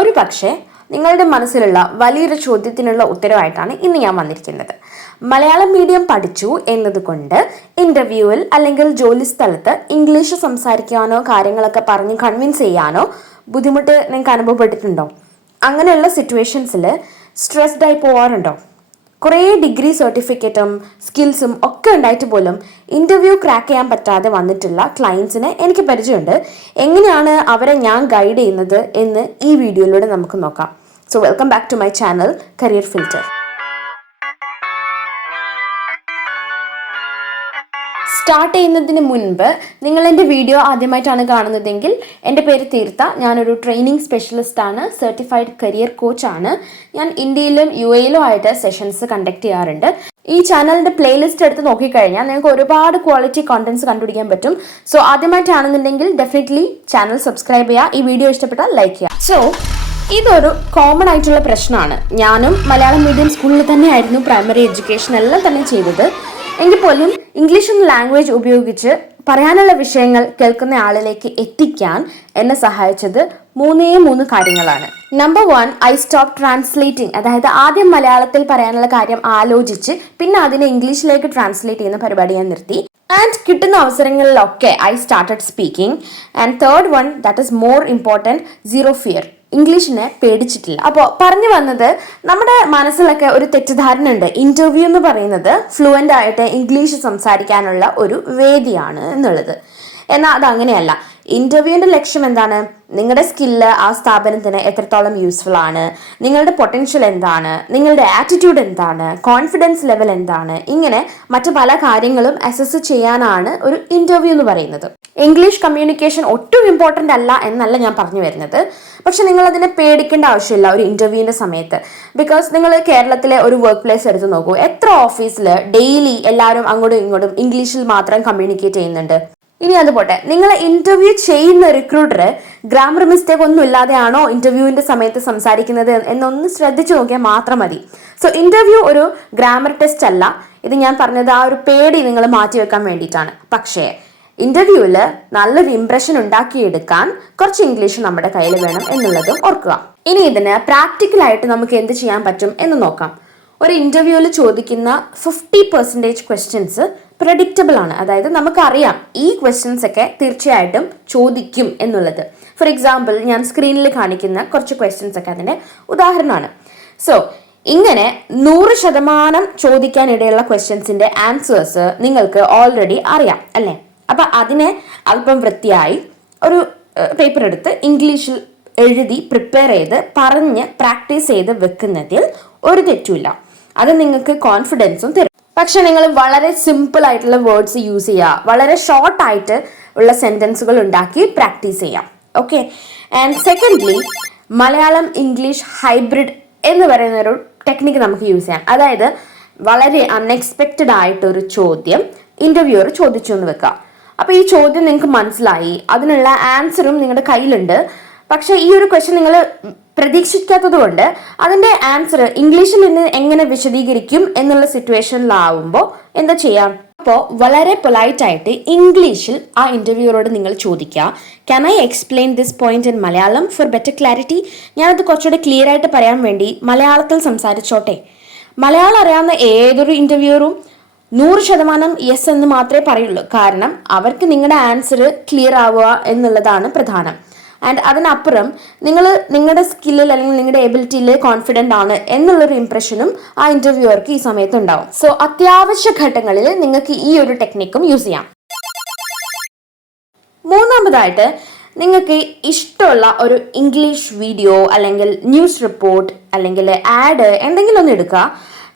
ഒരു പക്ഷേ നിങ്ങളുടെ മനസ്സിലുള്ള വലിയൊരു ചോദ്യത്തിനുള്ള ഉത്തരവായിട്ടാണ് ഇന്ന് ഞാൻ വന്നിരിക്കുന്നത്. മലയാളം മീഡിയം പഠിച്ചു എന്നതുകൊണ്ട് ഇന്റർവ്യൂവിൽ അല്ലെങ്കിൽ ജോലി സ്ഥലത്ത് ഇംഗ്ലീഷ് സംസാരിക്കാനോ കാര്യങ്ങളൊക്കെ പറഞ്ഞ് കൺവിൻസ് ചെയ്യാനോ ബുദ്ധിമുട്ട് നിങ്ങൾക്ക് അനുഭവപ്പെട്ടിട്ടുണ്ടോ? അങ്ങനെയുള്ള സിറ്റുവേഷൻസിൽ സ്ട്രെസ്ഡ് ആയി പോവാറുണ്ടോ? കുറേ ഡിഗ്രി സർട്ടിഫിക്കറ്റും സ്കിൽസും ഒക്കെ ഉണ്ടായിട്ട് പോലും ഇന്റർവ്യൂ ക്രാക്ക് ചെയ്യാൻ പറ്റാതെ വന്നിട്ടുള്ള ക്ലയൻസിനെ എനിക്ക് പരിചയമുണ്ട്. എങ്ങനെയാണ് അവരെ ഞാൻ ഗൈഡ് ചെയ്യുന്നത് എന്ന് ഈ വീഡിയോയിലൂടെ നമുക്ക് നോക്കാം. So welcome back to my channel career filter start ചെയ്യുന്നതിന് മുൻപ് നിങ്ങൾ എന്റെ വീഡിയോ ആദ്യമായിട്ടാണ് കാണുന്നതെങ്കിൽ എന്റെ പേര് തീർത്ത. ഞാനൊരു ട്രെയിനിങ് സ്പെഷ്യലിസ്റ്റ് ആണ് സർട്ടിഫൈഡ് കരിയർ കോച്ചാണ്. ഞാൻ ഇന്ത്യയിലും യു എയിലും ആയിട്ട് സെഷൻസ് കണ്ടക്ട് ചെയ്യാറുണ്ട്. ഈ ചാനലിന്റെ പ്ലേലിസ്റ്റ് എടുത്ത് നോക്കിക്കഴിഞ്ഞാൽ നിങ്ങൾക്ക് ഒരുപാട് ക്വാളിറ്റി കോണ്ടന്റ്സ് കണ്ടുപിടിക്കാൻ പറ്റും. സോ ആദ്യമായിട്ടാണെന്നുണ്ടെങ്കിൽ ഡെഫിനറ്റ്ലി ചാനൽ സബ്സ്ക്രൈബ് ചെയ്യുക. ഈ വീഡിയോ ഇഷ്ടപ്പെട്ടാൽ ലൈക്ക് ചെയ്യുക. സോ ഇതൊരു കോമൺ ആയിട്ടുള്ള പ്രശ്നമാണ്. ഞാനും മലയാളം മീഡിയം സ്കൂളിൽ തന്നെയായിരുന്നു പ്രൈമറി എഡ്യൂക്കേഷൻ എല്ലാം തന്നെ ചെയ്തത്. എങ്കിൽ പോലും ഇംഗ്ലീഷ് എന്ന ലാംഗ്വേജ് ഉപയോഗിച്ച് പറയാനുള്ള വിഷയങ്ങൾ കേൾക്കുന്ന ആളിലേക്ക് എത്തിക്കാൻ എന്നെ സഹായിച്ചത് മൂന്നേ മൂന്ന് കാര്യങ്ങളാണ്. Number one I stop translating അതായത് ആദ്യം മലയാളത്തിൽ പറയാനുള്ള കാര്യം ആലോചിച്ച് പിന്നെ അതിനെ ഇംഗ്ലീഷിലേക്ക് ട്രാൻസ്ലേറ്റ് ചെയ്യുന്ന പരിപാടി ഞാൻ നിർത്തി. ആൻഡ് കിട്ടുന്ന അവസരങ്ങളിലൊക്കെ I started speaking and third one that is more important zero fear ഇംഗ്ലീഷിനെ പേടിച്ചിട്ടില്ല. അപ്പോൾ പറഞ്ഞു വന്നത് നമ്മുടെ മനസ്സിലൊക്കെ ഒരു തെറ്റിദ്ധാരണ ഉണ്ട്. ഇന്റർവ്യൂ എന്ന് പറയുന്നത് ഫ്ലുവന്റ് ആയിട്ട് ഇംഗ്ലീഷ് സംസാരിക്കാനുള്ള ഒരു വേദിയാണ് എന്നുള്ളത്. എന്നാൽ അത് ഇന്റർവ്യൂവിന്റെ ലക്ഷ്യം എന്താണ്? നിങ്ങളുടെ സ്കില്ല് ആ സ്ഥാപനത്തിന് എത്രത്തോളം യൂസ്ഫുൾ ആണ്? നിങ്ങളുടെ പൊട്ടൻഷ്യൽ എന്താണ്? നിങ്ങളുടെ ആറ്റിറ്റ്യൂഡ് എന്താണ്? കോൺഫിഡൻസ് ലെവൽ എന്താണ്? ഇങ്ങനെ മറ്റു പല കാര്യങ്ങളും അസസ് ചെയ്യാനാണ് ഒരു ഇന്റർവ്യൂ എന്ന് പറയുന്നത്. ഇംഗ്ലീഷ് കമ്മ്യൂണിക്കേഷൻ ഒട്ടും ഇമ്പോർട്ടന്റ് അല്ല എന്നല്ല ഞാൻ പറഞ്ഞു വരുന്നത്. പക്ഷെ നിങ്ങൾ അതിനെ പേടിക്കേണ്ട ആവശ്യമില്ല ഒരു ഇന്റർവ്യൂവിന്റെ സമയത്ത്. ബിക്കോസ് നിങ്ങൾ കേരളത്തിലെ ഒരു വർക്ക് പ്ലേസ് എടുത്ത് നോക്കൂ. എത്ര ഓഫീസിൽ ഡെയിലി എല്ലാവരും അങ്ങോട്ടും ഇങ്ങോട്ടും ഇംഗ്ലീഷിൽ മാത്രം കമ്മ്യൂണിക്കേറ്റ് ചെയ്യുന്നുണ്ട്. ഇനി അത് പോട്ടെ. നിങ്ങൾ ഇന്റർവ്യൂ ചെയ്യുന്ന റിക്രൂട്ടർ ഗ്രാമർ മിസ്റ്റേക്ക് ഒന്നും ഇല്ലാതെയാണോ ഇന്റർവ്യൂവിന്റെ സമയത്ത് സംസാരിക്കുന്നത് എന്നൊന്ന് ശ്രദ്ധിച്ചു നോക്കിയാൽ മാത്രം മതി. സോ ഇന്റർവ്യൂ ഒരു ഗ്രാമർ ടെസ്റ്റ് അല്ല. ഇത് ഞാൻ പറഞ്ഞത് ആ ഒരു പേടി നിങ്ങൾ മാറ്റിവെക്കാൻ വേണ്ടിയിട്ടാണ്. പക്ഷേ ഇന്റർവ്യൂവിൽ നല്ലൊരു ഇംപ്രഷൻ ഉണ്ടാക്കിയെടുക്കാൻ കുറച്ച് ഇംഗ്ലീഷ് നമ്മുടെ കയ്യിൽ വേണം എന്നുള്ളതും ഓർക്കുക. ഇനി ഇതിന് പ്രാക്ടിക്കലായിട്ട് നമുക്ക് എന്ത് ചെയ്യാൻ പറ്റും എന്ന് നോക്കാം. ഒരു ഇന്റർവ്യൂവിൽ ചോദിക്കുന്ന ഫിഫ്റ്റി പെർസെന്റേജ് ക്വസ്റ്റ്യൻസ് പ്രഡിക്റ്റബിൾ ആണ്. അതായത് നമുക്കറിയാം ഈ ക്വസ്റ്റ്യൻസ് ഒക്കെ തീർച്ചയായിട്ടും ചോദിക്കും എന്നുള്ളത്. ഫോർ എക്സാമ്പിൾ ഞാൻ സ്ക്രീനിൽ കാണിക്കുന്ന കുറച്ച് ക്വസ്റ്റ്യൻസ് ഒക്കെ അതിന്റെ ഉദാഹരണമാണ്. സോ ഇങ്ങനെ നൂറ് ശതമാനം ചോദിക്കാനിടയുള്ള ക്വസ്റ്റ്യൻസിന്റെ ആൻസേഴ്സ് നിങ്ങൾക്ക് ഓൾറെഡി അറിയാം അല്ലേ? അപ്പൊ അതിനെ അല്പം വൃത്തിയായി ഒരു പേപ്പർ എടുത്ത് ഇംഗ്ലീഷിൽ എഴുതി പ്രിപ്പയർ ചെയ്ത് പറഞ്ഞ് പ്രാക്ടീസ് ചെയ്ത് വെക്കുന്നതിൽ ഒരു തെറ്റുമില്ല. അത് നിങ്ങൾക്ക് കോൺഫിഡൻസും തരും. പക്ഷെ നിങ്ങൾ വളരെ സിമ്പിൾ ആയിട്ടുള്ള വേർഡ്സ് യൂസ് ചെയ്യുക. വളരെ ഷോർട്ട് ആയിട്ട് ഉള്ള സെന്റൻസുകൾ ഉണ്ടാക്കി പ്രാക്ടീസ് ചെയ്യാം. Okay and secondly Malayalam English hybrid എന്ന് പറയുന്ന ഒരു ടെക്നിക്ക് നമുക്ക് യൂസ് ചെയ്യാം. അതായത് വളരെ അൺഎക്സ്പെക്റ്റഡ് ആയിട്ടൊരു ചോദ്യം ഇന്റർവ്യൂർ ചോദിച്ചു എന്ന് വെക്കുക. അപ്പോൾ ഈ ചോദ്യം നിങ്ങൾക്ക് മനസ്സിലായി. അതിനുള്ള ആൻസറും നിങ്ങളുടെ കയ്യിലുണ്ട്. പക്ഷേ ഈ ഒരു ക്വസ്റ്റ്യൻ നിങ്ങൾ പ്രതീക്ഷിക്കാത്തത് കൊണ്ട് അതിന്റെ ആൻസർ ഇംഗ്ലീഷിൽ നിന്ന് എങ്ങനെ വിശദീകരിക്കും എന്നുള്ള സിറ്റുവേഷനിലാവുമ്പോൾ എന്താ ചെയ്യാം? അപ്പോൾ വളരെ പൊലൈറ്റ് ആയിട്ട് ഇംഗ്ലീഷിൽ ആ ഇന്റർവ്യൂവറോട് നിങ്ങൾ ചോദിക്കുക. Can I explain this point in Malayalam for better clarity ഞാനത് കുറച്ചുകൂടെ ക്ലിയർ ആയിട്ട് പറയാൻ വേണ്ടി മലയാളത്തിൽ സംസാരിച്ചോട്ടെ. മലയാളം അറിയാവുന്ന ഏതൊരു ഇന്റർവ്യൂവറും നൂറ് ശതമാനം യെസ് എന്ന് മാത്രമേ പറയുള്ളൂ. കാരണം അവർക്ക് നിങ്ങളുടെ ആൻസർ ക്ലിയർ ആവുക എന്നുള്ളതാണ് പ്രധാനം. ആൻഡ് അതിനപ്പുറം നിങ്ങൾ നിങ്ങളുടെ സ്കില്ലിൽ അല്ലെങ്കിൽ നിങ്ങളുടെ എബിലിറ്റിയിൽ കോൺഫിഡന്റ് ആണ് എന്നുള്ളൊരു ഇംപ്രഷനും ആ ഇന്റർവ്യൂവർക്ക് ഈ സമയത്ത് ഉണ്ടാവും. സോ അത്യാവശ്യ ഘട്ടങ്ങളിൽ നിങ്ങൾക്ക് ഈ ഒരു ടെക്നിക്കും യൂസ് ചെയ്യാം. മൂന്നാമതായിട്ട് നിങ്ങൾക്ക് ഇഷ്ടമുള്ള ഒരു ഇംഗ്ലീഷ് വീഡിയോ അല്ലെങ്കിൽ ന്യൂസ് റിപ്പോർട്ട് അല്ലെങ്കിൽ ആഡ് എന്തെങ്കിലും ഒന്ന് എടുക്കുക.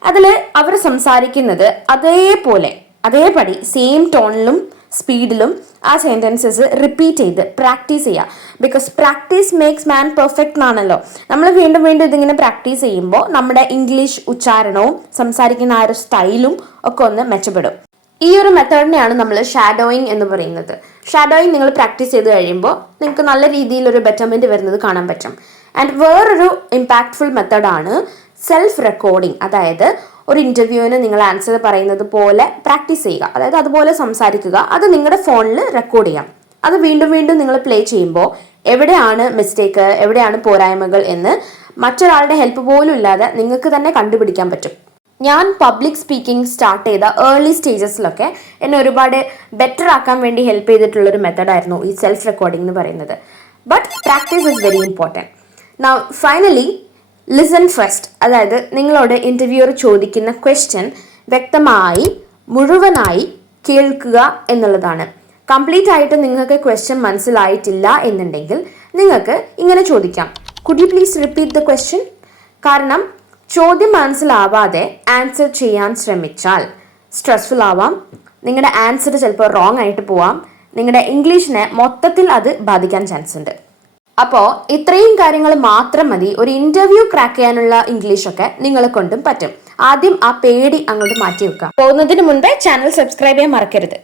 അതിൽ അവർ സംസാരിക്കുന്നത് അതേപോലെ അതേപടി സെയിം ടോണിലും സ്പീഡിലും ആ സെന്റൻസസ് റിപ്പീറ്റ് ചെയ്ത് പ്രാക്ടീസ് ചെയ്യുക because practice makes man perfect എന്നാണല്ലോ. നമ്മൾ വീണ്ടും വീണ്ടും ഇതിങ്ങനെ പ്രാക്ടീസ് ചെയ്യുമ്പോൾ നമ്മുടെ ഇംഗ്ലീഷ് ഉച്ചാരണവും സംസാരിക്കുന്ന ആ ഒരു സ്റ്റൈലും ഒക്കെ ഒന്ന് മെച്ചപ്പെടും. ഈ ഒരു മെത്തേഡിനെയാണ് നമ്മൾ ഷാഡോയിങ് എന്ന് പറയുന്നത്. ഷാഡോയിങ് നിങ്ങൾ പ്രാക്ടീസ് ചെയ്ത് കഴിയുമ്പോൾ നിങ്ങൾക്ക് നല്ല രീതിയിൽ ഒരു ബെറ്റർമെന്റ് വരുന്നത് കാണാൻ പറ്റും. ആൻഡ് വേറൊരു ഇമ്പാക്ട്ഫുൾ മെത്തേഡാണ് സെൽഫ് റെക്കോർഡിങ് അതായത് ഒരു ഇന്റർവ്യൂവിന് നിങ്ങൾ ആൻസർ പറയുന്നത് പോലെ പ്രാക്ടീസ് ചെയ്യുക. അതായത് അതുപോലെ സംസാരിക്കുക. അത് നിങ്ങളുടെ ഫോണിൽ റെക്കോർഡ് ചെയ്യാം. അത് വീണ്ടും വീണ്ടും നിങ്ങൾ പ്ലേ ചെയ്യുമ്പോൾ എവിടെയാണ് മിസ്റ്റേക്ക് എവിടെയാണ് പോരായ്മകൾ എന്ന് മറ്റൊരാളുടെ ഹെൽപ്പ് പോലും ഇല്ലാതെ നിങ്ങൾക്ക് തന്നെ കണ്ടുപിടിക്കാൻ പറ്റും. ഞാൻ പബ്ലിക് സ്പീക്കിംഗ് സ്റ്റാർട്ട് ചെയ്ത ഏർലി സ്റ്റേജസിലൊക്കെ എന്നെ ഒരുപാട് ബെറ്റർ ആക്കാൻ വേണ്ടി ഹെൽപ്പ് ചെയ്തിട്ടുള്ളൊരു മെത്തഡായിരുന്നു ഈ സെൽഫ് റെക്കോർഡിംഗ് എന്ന് പറയുന്നത്. But practice is very important now finally listen first അതായത് നിങ്ങളോട് ഇന്റർവ്യൂർ ചോദിക്കുന്ന ക്വസ്റ്റ്യൻ വ്യക്തമായി മുഴുവനായി കേൾക്കുക എന്നുള്ളതാണ്. കംപ്ലീറ്റ് ആയിട്ട് നിങ്ങൾക്ക് ക്വസ്റ്റ്യൻ മനസ്സിലായിട്ടില്ല എന്നുണ്ടെങ്കിൽ നിങ്ങൾക്ക് ഇങ്ങനെ ചോദിക്കാം. Could you please repeat the question കാരണം ചോദ്യം മനസ്സിലാവാതെ ആൻസർ ചെയ്യാൻ ശ്രമിച്ചാൽ സ്ട്രെസ്ഫുൾ ആവാം. നിങ്ങളുടെ ആൻസർ ചിലപ്പോൾ റോങ് ആയിട്ട് പോവാം. നിങ്ങളുടെ ഇംഗ്ലീഷിനെ മൊത്തത്തിൽ അത് ബാധിക്കാൻ ചാൻസ് ഉണ്ട്. അപ്പോൾ ഇത്രയും കാര്യങ്ങൾ മാത്രം മതി. ഒരു ഇന്റർവ്യൂ ക്രാക്ക് ചെയ്യാനുള്ള ഇംഗ്ലീഷ് ഒക്കെ നിങ്ങളെ കൊണ്ടും പറ്റും. ആദ്യം ആ പേടി അങ്ങോട്ട് മാറ്റി വെക്കാം പോകുന്നതിന് മുൻപേ ചാനൽ സബ്സ്ക്രൈബ് ചെയ്യാൻ മറക്കരുത്.